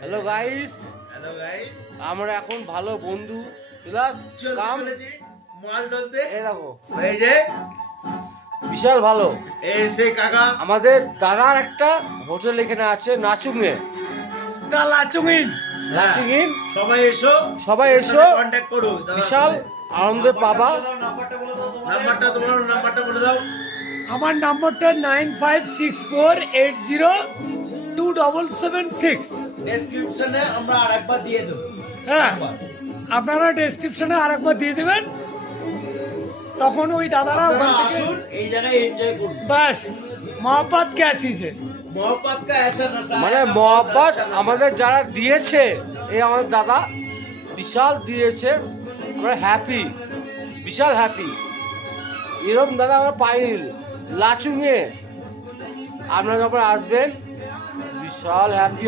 Hello guys, আমরা এখন ভালো বন্ধু প্লাস কাম মাল ডলতে এই দেখো এই যে বিশাল ভালো। এই সেই কাকা আমাদের দাদার একটা হোটেল এখানে আছে নাচুংয়ে, দা লাচুমিন নাচুংইন। সবাই এসো, সবাই এসো, কন্ট্যাক্ট করো। বিশাল আনন্দে পাবা। নাম্বারটা বলে দাও। আমার নাম্বারটা 9564802776। ডেসক্রিপশনে আমরা আরেকবার দিয়ে দেব। হ্যাঁ, আপনারা ডেসক্রিপশনে আরেকবার দিয়ে দেবেন, তখন ওই দাদারা ওখান আপনারা থেকে আসুন, এই জায়গায় এনজয় করুন। বাস মোহাম্মত ক্যাসিসে मोहब्बत का ऐसा नशा है। মানে মহব্বত আমাদের যারা দিয়েছে, এই আমাদের দাদা বিশাল দিয়েছে, আমরা হ্যাপি, বিশাল হ্যাপি। এরকম দাদা আমরা পাইনি লাচুংয়ে। আপনারা যখন আসবেন বিশাল হ্যাপি।